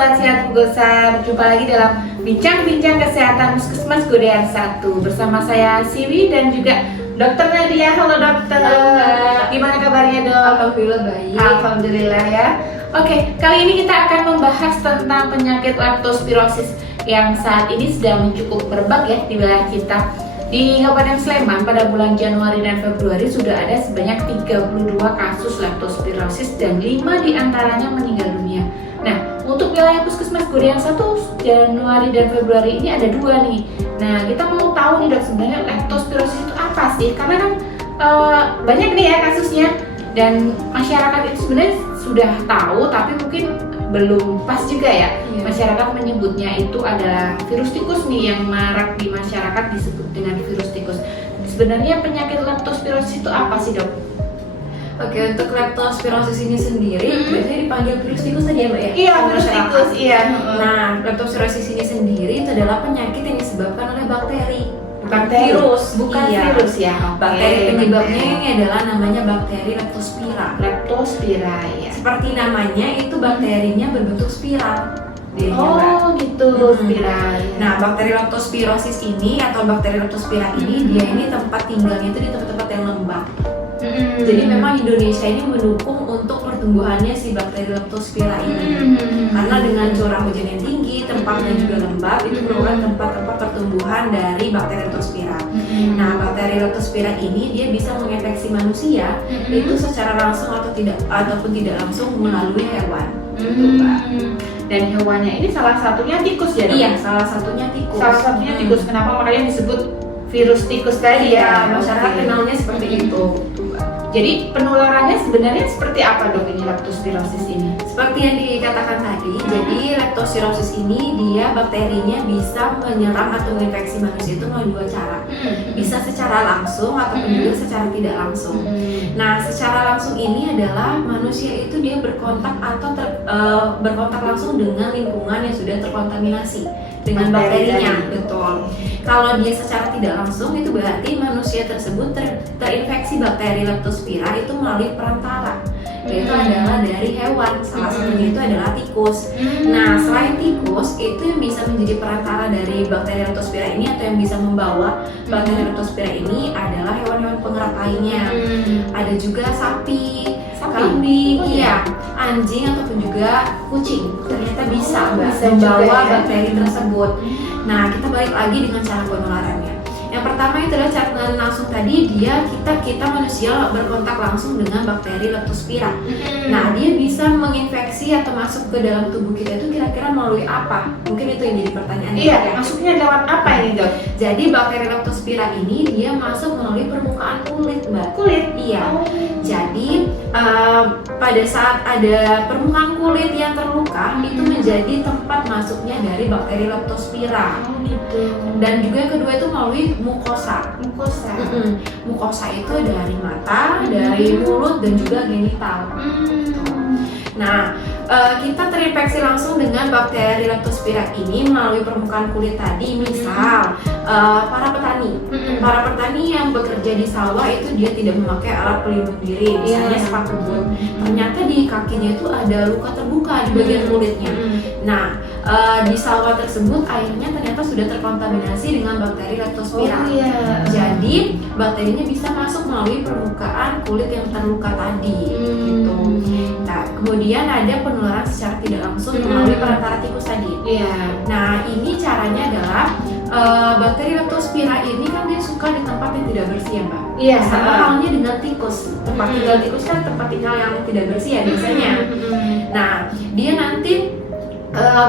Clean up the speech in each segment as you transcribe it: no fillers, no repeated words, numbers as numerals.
Sobat Sehat Pugosa, berjumpa lagi dalam Bincang-Bincang Kesehatan Puskesmas Godean 1 bersama saya Siwi dan juga Dokter Nadia. Halo dokter. Gimana kabarnya dok? Alhamdulillah baik. Alhamdulillah ya. Oke, kali ini kita akan membahas tentang penyakit leptospirosis yang saat ini sedang cukup merebak ya di wilayah kita. Di Kabupaten Sleman pada bulan Januari dan Februari sudah ada sebanyak 32 kasus leptospirosis dan 5 diantaranya meninggal dunia. Nah, untuk wilayah Puskesmas Godean 1 Januari dan Februari ini ada 2 nih. Nah, kita mau tahu nih dok, sebenarnya leptospirosis itu apa sih? Karena kan banyak nih ya kasusnya dan masyarakat itu sebenarnya sudah tahu tapi mungkin belum pas juga ya. Masyarakat menyebutnya itu adalah virus tikus nih yang marak di masyarakat disebut dengan virus tikus. Sebenarnya penyakit leptospirosis itu apa sih dok? Oke, untuk leptospirosis ini sendiri biasanya dipanggil virus tikus tadi ya mbak ya? Iya, virus tikus, iya. Nah, leptospirosis ini sendiri itu adalah penyakit yang disebabkan oleh bakteri. Bakteri? Virus, bukan iya. virus ya. Bakteri penyebabnya ini adalah namanya bakteri leptospira. Leptospira ya. Seperti namanya itu bakterinya berbentuk spiral. Oh gitu, spiral. Nah, bakteri leptospirosis ini atau bakteri leptospira ini dia ini tempat tinggalnya itu di tempat-tempat yang lembab. Jadi memang Indonesia ini mendukung untuk pertumbuhannya si bakteri leptospira ini. Karena dengan curah hujan yang tinggi, tempatnya juga lembab, itu merupakan tempat-tempat pertumbuhan dari bakteri leptospira. Nah, bakteri leptospira ini dia bisa menginfeksi manusia itu secara langsung atau tidak ataupun tidak langsung melalui hewan. Dan hewannya ini salah satunya tikus ya dok? Iya, salah satunya tikus. Salah satunya tikus. Kenapa makanya disebut virus tikus tadi ya? Masyarakat kenalnya seperti itu. Jadi penularannya sebenarnya seperti apa dok ini leptospirosis ini? Seperti yang dikatakan tadi, jadi leptospirosis ini dia bakterinya bisa menyerang atau menginfeksi manusia itu melalui 2 cara. Bisa secara langsung ataupun juga secara tidak langsung. Nah, secara langsung ini adalah manusia itu dia berkontak atau berkontak langsung dengan lingkungan yang sudah terkontaminasi dengan bakterinya, betul. Kalau dia secara tidak langsung itu berarti manusia tersebut terinfeksi bakteri leptospira itu melalui perantara, yaitu adalah dari hewan. Salah satunya itu adalah tikus. Nah, selain tikus itu yang bisa menjadi perantara dari bakteri leptospira ini atau yang bisa membawa bakteri leptospira ini adalah hewan-hewan pengerat lainnya. Ada juga sapi, kambing, iya, anjing ataupun juga kucing. Ternyata bisa membawa bakteri tersebut. Nah, kita balik lagi dengan cara penularannya. Yang pertama itu adalah cara penularan langsung tadi, kita manusia berkontak langsung dengan bakteri leptospira. Nah, dia bisa menginfeksi atau masuk ke dalam tubuh kita itu kira-kira melalui apa? Mungkin itu yang jadi pertanyaan. Iya, masuknya lewat apa ini dok? Jadi bakteri leptospira ini dia masuk melalui permukaan kulit, mbak. Kulit? Iya. Jadi pada saat ada permukaan kulit yang terluka itu menjadi tempat masuknya dari bakteri leptospira. Dan juga yang kedua itu melalui mukosa. Mukosa itu dari mata, dari mulut dan juga genital. Nah, kita terinfeksi langsung dengan bakteri leptospira ini melalui permukaan kulit tadi. Misal para petani yang bekerja di sawah itu dia tidak memakai alat pelindung diri, misalnya sepatu boot. Ternyata di kakinya itu ada luka terbuka di bagian kulitnya. Nah, di sawah tersebut airnya ternyata sudah terkontaminasi dengan bakteri leptospira. Jadi bakterinya bisa masuk melalui permukaan kulit yang terluka tadi. Gitu. Nah, kemudian ada penularan secara tidak langsung melalui perantara tikus tadi. Nah, ini caranya adalah bakteri leptospira ini kan dia suka di tempat yang tidak bersih ya mbak. Sama halnya dengan tikus. Tempat tinggal tikus kan tempat tinggal yang tidak bersih ya biasanya. Nah, dia nanti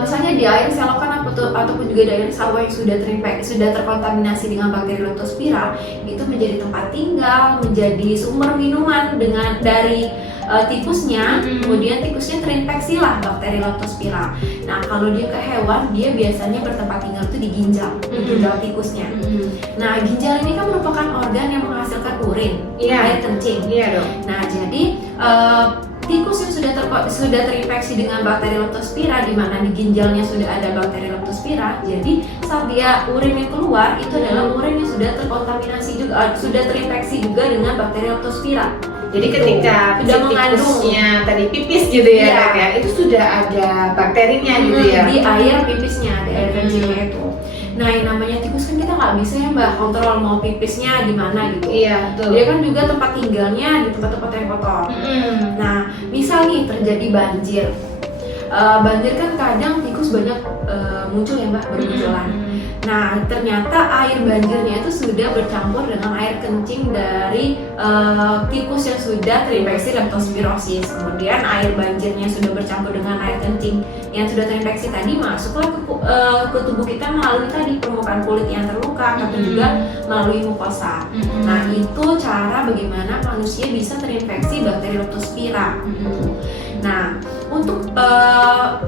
misalnya di air selokan ataupun juga di air sawah yang sudah terkontaminasi dengan bakteri leptospira itu menjadi tempat tinggal, menjadi sumber minuman dari tikusnya, kemudian tikusnya terinfeksi lah bakteri leptospira. Nah, kalau dia ke hewan, dia biasanya bertempat tinggal itu di ginjal tikusnya. Nah, ginjal ini kan merupakan organ yang menghasilkan urin, air kencing. Nah, jadi tikus yang sudah terinfeksi dengan bakteri leptospira, di mana di ginjalnya sudah ada bakteri leptospira, jadi saat dia urin yang keluar itu adalah urin yang sudah terkontaminasi juga, sudah terinfeksi juga dengan bakteri leptospira. Jadi ketika sudah si mengandung tikusnya tadi pipis gitu ya, Iya. Dok, ya, itu sudah ada bakterinya gitu ya. di air pipisnya, di air kencingnya itu. Nah, yang namanya tikus kan kita nggak bisa ya Mbak kontrol mau pipisnya di mana gitu. Iya, betul. Dia kan juga tempat tinggalnya di tempat-tempat yang kotor. Nah, misal nih terjadi banjir. Banjir kan kadang tikus banyak muncul ya Mbak, bermunculan. Nah, ternyata air banjirnya itu sudah bercampur dengan air kencing dari tikus yang sudah terinfeksi leptospirosis. Kemudian air banjirnya sudah bercampur dengan air kencing yang sudah terinfeksi tadi, masuklah ke tubuh kita melalui tadi permukaan kulit yang terluka atau juga melalui mukosa. Nah, itu cara bagaimana manusia bisa terinfeksi bakteri leptospira. Nah, untuk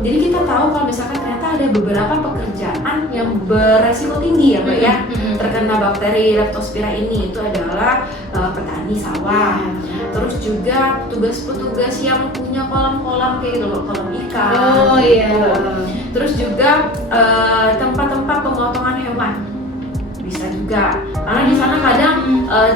jadi kita tahu kalau misalkan ternyata ada beberapa pekerjaan yang beresiko tinggi ya Mbak ya terkena bakteri leptospira ini, itu adalah petani sawah, terus juga petugas yang punya kolam-kolam kayak kolam ikan. Oh iya. Terus juga tempat-tempat pemotongan hewan bisa juga, karena di sana kadang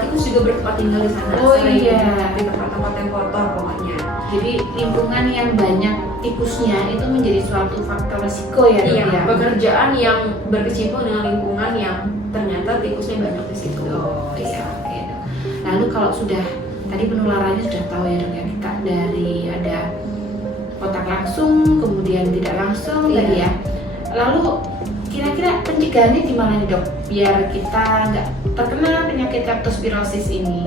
tikus juga bertempat tinggal di sana. Oh sering iya. di tempat-tempat yang kotor pokoknya. Jadi lingkungan yang banyak tikusnya itu menjadi suatu faktor risiko ya, Dok, Iya, ya. pekerjaan yang berkecimpung dengan lingkungan yang ternyata tikusnya banyak di situ. Oh iya, oke, Dok. Lalu kalau sudah tadi penularannya sudah tahu ya, Dok, ya, kita dari ada kontak langsung kemudian tidak langsung Iya. tadi ya. Lalu kira-kira pencegahannya gimana nih, Dok, biar kita nggak terkena penyakit leptospirosis ini?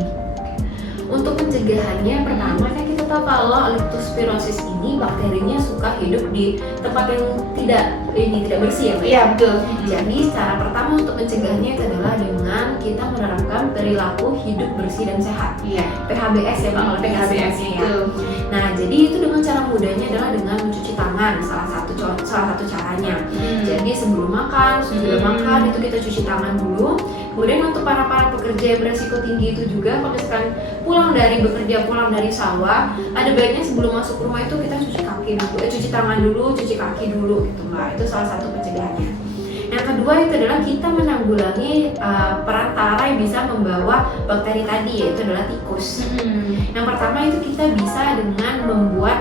Untuk pencegahannya, pertama kan kita tahu kalau leptospirosis ini bakterinya suka hidup di tempat yang tidak bersih ya Mbak. Iya, betul. Jadi cara pertama untuk pencegahannya itu adalah dengan kita menerapkan perilaku hidup bersih dan sehat. Iya. PHBS ya Mbak, kalau PHBS ya. itu. Nah, jadi itu dengan cara mudahnya adalah dengan mencuci tangan, salah satu caranya. Jadi sebelum makan, sesudah makan itu kita cuci tangan dulu. Kemudian untuk para pekerja yang beresiko tinggi itu juga, kalau misalkan pulang dari sawah, ada baiknya sebelum masuk rumah itu kita cuci tangan dulu, cuci kaki dulu gitu Mbak. Itu salah satu pencegahannya. Yang kedua itu adalah kita menanggulangi perantara yang bisa membawa bakteri tadi, yaitu adalah tikus. Yang pertama itu kita bisa dengan membuat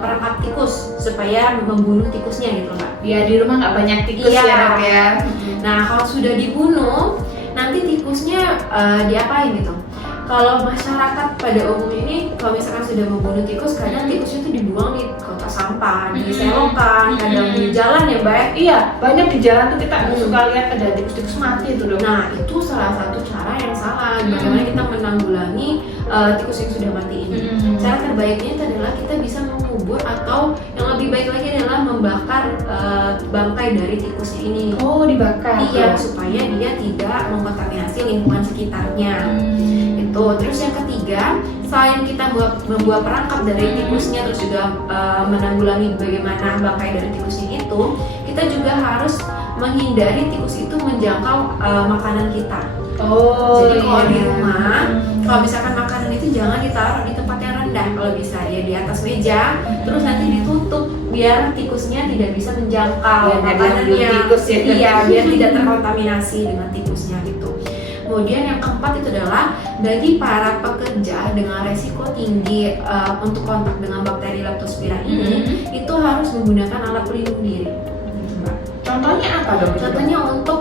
perangkap tikus supaya membunuh tikusnya gitu Mbak. Biar di rumah nggak banyak tikus Iya. ya, Dok, ya. Nah, kalau sudah dibunuh, nanti tikusnya diapain gitu? Kalau masyarakat pada umumnya ini, kalau misalkan sudah membunuh tikus, kadang tikusnya itu dibuang di kotak sampah, di selokan, kadang di jalan ya Mbak. Iya, banyak di jalan tuh kita suka lihat ada tikus-tikus mati itu, Dok. Nah, itu salah satu cara yang salah. Bagaimana kita menanggulangi tikus yang sudah mati ini? Cara terbaiknya itu adalah kita bisa mengubur, atau yang lebih baik lagi adalah membakar bangkai dari tikusnya ini. Oh, dibakar. Iya, supaya dia tidak mengkontaminasi lingkungan sekitarnya. Itu. Terus yang ketiga, selain kita membuat perangkap dari tikusnya, terus juga menanggulangi bagaimana bangkai dari tikusnya itu, kita juga harus menghindari tikus itu menjangkau makanan kita. Oh, Jadi kalau iya. di rumah, kalau misalkan makanan itu jangan ditaruh di tempat yang rendah, kalau bisa ya di atas meja, terus nanti ditutup biar tikusnya tidak bisa menjangkau Biar nggak makanannya. diambil tikus ya. Iya, biar tidak terkontaminasi dengan tikusnya gitu. Kemudian yang keempat itu adalah bagi para pekerja dengan resiko tinggi untuk kontak dengan bakteri leptospira ini, itu harus menggunakan alat pelindung diri. Gitu, Mbak. Contohnya apa, Dok? Contohnya untuk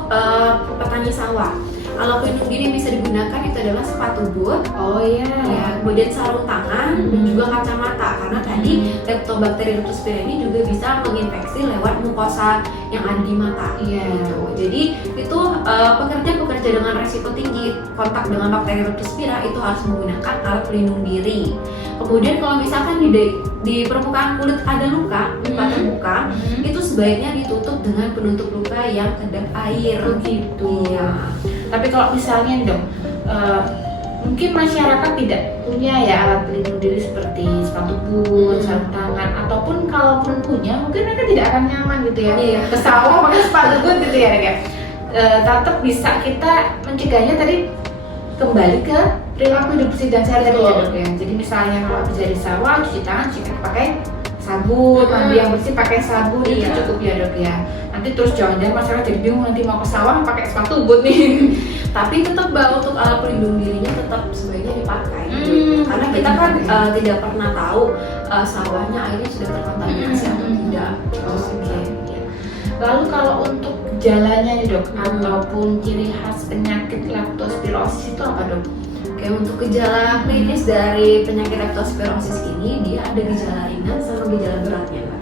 petani sawah, alat pelindung diri yang bisa digunakan itu adalah sepatu boot, Oh iya. ya, kemudian sarung tangan dan juga kacamata, karena tadi bakteri leptospira ini juga bisa menginfeksi lewat mukosa yang ada di mata. Iya. Gitu. Jadi itu pekerja dengan resiko tinggi kontak dengan bakteri leptospira itu harus menggunakan alat pelindung diri. Kemudian kalau misalkan di permukaan kulit ada luka terbuka, itu sebaiknya ditutup dengan penutup luka yang kedap air. Begitu. Iya. Tapi kalau misalnya, Dok, mungkin masyarakat tidak punya ya alat pelindung diri seperti sepatu boot, sarung tangan, ataupun kalaupun punya, mungkin mereka tidak akan nyaman gitu ya. Iya. Ke sawah pakai sepatu boot gitu ya, Dok, ya. Tetap bisa kita mencegahnya tadi kembali ke perilaku hidup bersih dan sehat tadi ya, Dok, ya. Jadi misalnya kalau bisa di sawah, cuci tangan, cuci kaki pakai sabun, mandi yang bersih pakai sabun, itu Iya. cukup ya, Dok, ya. Nanti terus jangan-jangan masyarakat jadi bingung nanti mau ke sawah pakai sepatu boot nih. Tapi tetap Mbak, untuk alat pelindung dirinya tetap sebaiknya dipakai. Karena kita kan tidak pernah tahu sawahnya airnya sudah terkontaminasi atau tidak. Oke. Lalu kalau untuk gejalanya nih dok, ataupun ciri khas penyakit leptospirosis itu apa dok? Oke, untuk gejala klinis dari penyakit leptospirosis ini dia ada gejala ringan sama gejala beratnya, Mbak.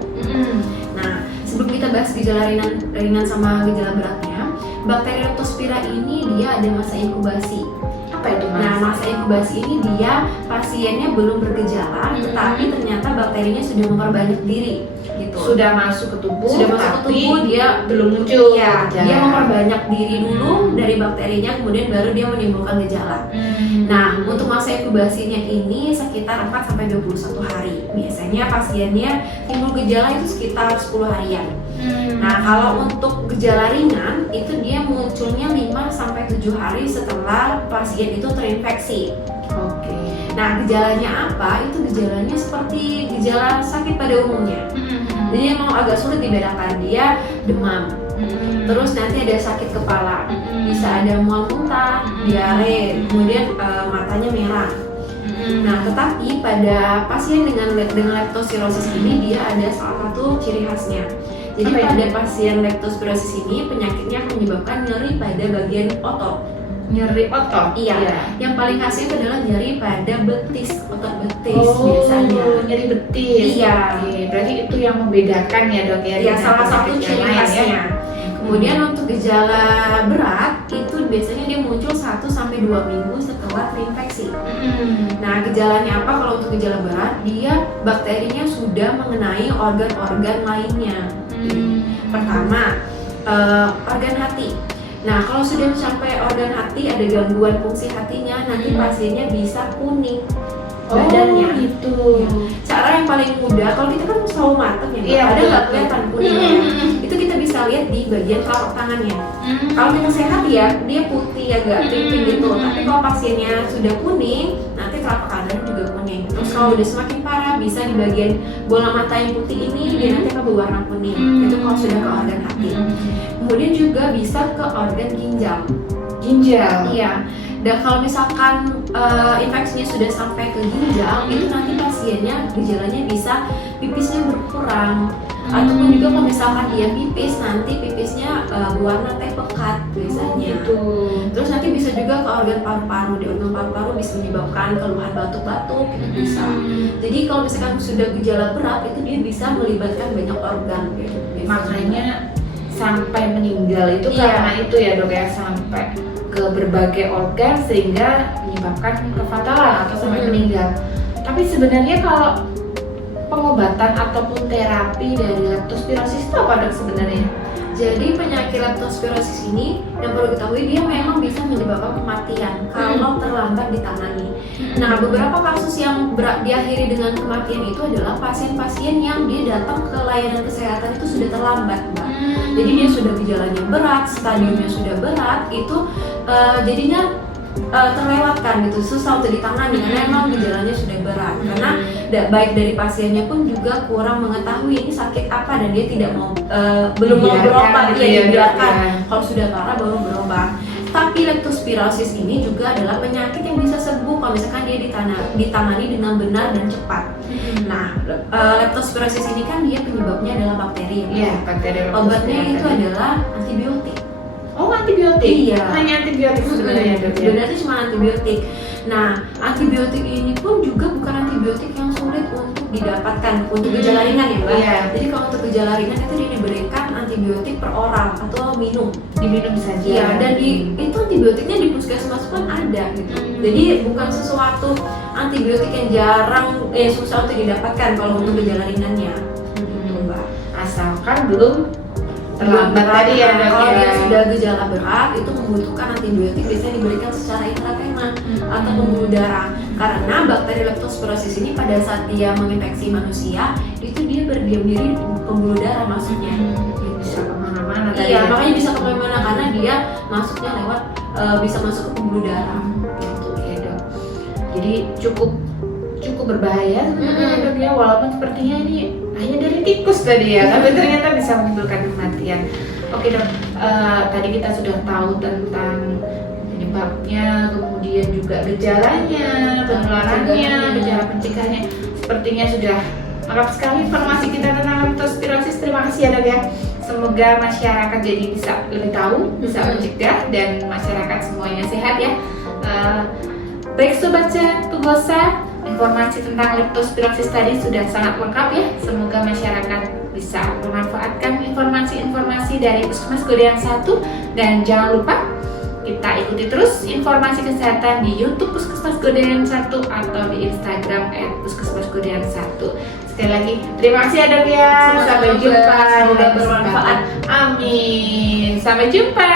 Nah, sebelum kita bahas gejala ringan sama gejala beratnya, bakteri leptospira ini dia ada masa inkubasi. Apa itu mas? Nah, masa inkubasi ini dia pasiennya belum bergejala, tetapi ternyata bakterinya sudah memperbanyak diri, gitu. Sudah masuk ke tubuh, dia belum muncul. Iya, gejala. dia memperbanyak diri dulu dari bakterinya, kemudian baru dia menimbulkan gejala. Nah, untuk masa inkubasinya ini sekitar 4-21 hari. Biasanya pasiennya timbul gejala itu sekitar 10 harian. Nah, kalau untuk gejala ringan itu dia munculnya 5-7 hari setelah pasien itu terinfeksi. Oke. Nah, gejalanya apa? Itu gejalanya seperti gejala sakit pada umumnya. Jadi emang agak sulit dibedakan, dia demam. Terus nanti ada sakit kepala, bisa ada mual muntah, diare, kemudian matanya merah. Nah, tetapi pada pasien dengan leptospirosis ini dia ada salah satu ciri khasnya. Jadi pada pasien leptospirosis ini penyakitnya akan menyebabkan nyeri pada bagian otot. Nyeri otot? Iya. Yang paling khasnya itu adalah nyeri pada betis, otot betis biasanya. Nyeri betis. Iya. Oke, berarti itu yang membedakan ya dok ya? Iya, salah satu ciri khasnya. Ya? Kemudian untuk gejala berat itu biasanya dia muncul 1-2 minggu setelah terinfeksi. Nah, gejalanya apa kalau untuk gejala berat? Dia bakterinya sudah mengenai organ-organ lainnya. Pertama, organ hati. Nah, kalau sudah sampai organ hati, ada gangguan fungsi hatinya, nanti pasiennya bisa kuning badannya. Gitu. Ya. Cara yang paling mudah, kalau kita kan selalu mateng ya, Iya, ada nggak betul. kelihatan kuningnya? Itu kita bisa lihat di bagian telapak tangannya. Kalau kita sehat ya, dia putih agak pink gitu. Tapi kalau pasiennya sudah kuning, nanti telapak tangannya juga kuning. Terus kalau udah semakin parah, bisa di bagian bola mata yang putih ini dia nanti akan berwarna kuning. Itu kalau sudah ke organ hati. Kemudian juga bisa ke organ ginjal. Ginjal. Iya. Dan kalau misalkan infeksinya sudah sampai ke ginjal, itu nanti pasiennya gejalanya bisa pipisnya berkurang. Ataupun juga kalau misalkan dia pipis, nanti pipisnya berwarna teh pekat biasanya. Gitu. Terus nanti bisa juga ke organ paru-paru. Di organ paru-paru bisa menyebabkan keluhan batuk-batuk, itu bisa. Jadi kalau misalkan sudah gejala berat, itu dia bisa melibatkan banyak organ gitu. Makanya sampai meninggal itu Iya. karena itu ya dok ya, sampai ke berbagai organ sehingga menyebabkan kefatalan atau sampai meninggal. Tapi sebenarnya kalau pengobatan ataupun terapi dari leptospirosis itu apa dok sebenarnya? Jadi penyakit leptospirosis ini yang perlu diketahui dia memang bisa menyebabkan kematian kalau terlambat ditangani. Nah, beberapa kasus yang diakhiri dengan kematian itu adalah pasien-pasien yang dia datang ke layanan kesehatan itu sudah terlambat, Mbak. Jadi dia sudah gejalanya berat, stadiumnya sudah berat, itu jadinya terlewatkan gitu, susah untuk ditangani karena emang gejalanya sudah berat. Karena baik dari pasiennya pun juga kurang mengetahui ini sakit apa dan dia tidak mau belum mau berobat, gitu ya ya, dibiarkan. ya. Kalau sudah parah baru berobat. Tapi leptospirosis ini juga adalah penyakit yang bisa sembuh kalau misalkan dia ditangani dengan benar dan cepat. Nah, leptospirosis ini kan dia penyebabnya adalah bakteri. Iya, bakteri. Obatnya itu adalah antibiotik. Oh, antibiotik? Iya. Hanya antibiotik sebenarnya dok ya? Sebenarnya cuma antibiotik. Nah, antibiotik ini pun juga bukan antibiotik yang sulit untuk didapatkan untuk gejala ringan ya, Mbak. Iya. Jadi kalau untuk gejala ringan itu dia diberikan antibiotik per oral atau minum. Diminum saja. Iya, dan itu antibiotiknya di puskesmas pun ada gitu. Jadi bukan sesuatu antibiotik yang jarang susah untuk didapatkan kalau untuk gejala ringannya. Gitu, Mbak. Asalkan belum terlambat tadi ya dok Kalau ya. dia sudah gejala berat itu membutuhkan antibiotik biasanya diberikan secara intravena atau pembuluh darah. Karena bakteri leptospirosis ini pada saat dia menginfeksi manusia itu dia berdiam diri di pembuluh darah maksudnya. Bisa kemana-mana tadi Iya, ya. makanya bisa kemana-mana karena dia masuknya lewat bisa masuk ke pembuluh darah. Gitu ya dok. Jadi cukup berbahaya sebenarnya dok ya, walaupun sepertinya ini hanya dari tikus tadi ya, tapi ternyata bisa menimbulkan kematian. Oke dok, tadi kita sudah tahu tentang penyebabnya, kemudian juga gejalanya, penularannya, gejala pencegahannya. Sepertinya sudah lengkap sekali informasi kita tentang leptospirosis. Terima kasih ya dok ya. Semoga masyarakat jadi bisa lebih tahu, bisa mencegah, dan masyarakat semuanya sehat ya. Baik Sobat Sehat Tugosa, informasi tentang leptospirosis tadi sudah sangat lengkap ya. Semoga masyarakat bisa memanfaatkan informasi-informasi dari Puskesmas Godean 1, dan jangan lupa kita ikuti terus informasi kesehatan di YouTube Puskesmas Godean 1 atau di Instagram @puskesmasgodean 1. Sekali lagi terima kasih ya dok ya. Sampai jumpa. Semoga bermanfaat. Amin. Sampai jumpa.